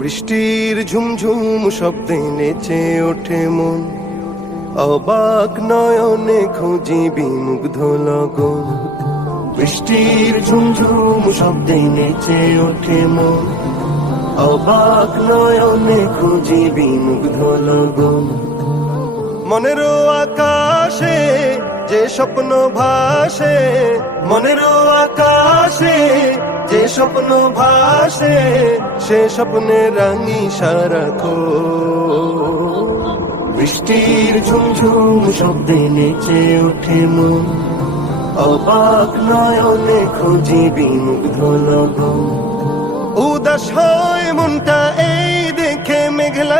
বৃষ্টির ঝুমঝুম শব্দে নেচে ওঠে মন, অবাক নয়নে খুঁজি বিমুগ্ধ লগন। বৃষ্টির ঝুমঝুম শব্দে নেচে ওঠে মন, অবাক নয়নে খুঁজি বিমুগ্ধ লগন। মনের আকাশে যে স্বপ্ন ভাসে, মনের আকাশে যে স্বপ্ন ভাসে, সে স্বপ্নে রাঙি সারাক্ষণ। বৃষ্টির ঝুমঝুম শব্দে নেচে ওঠে মন, অবাক নয়নে খুঁজি বিমুগ্ধ লগন। উদাস হয় মনটা এই দেখে মেঘলা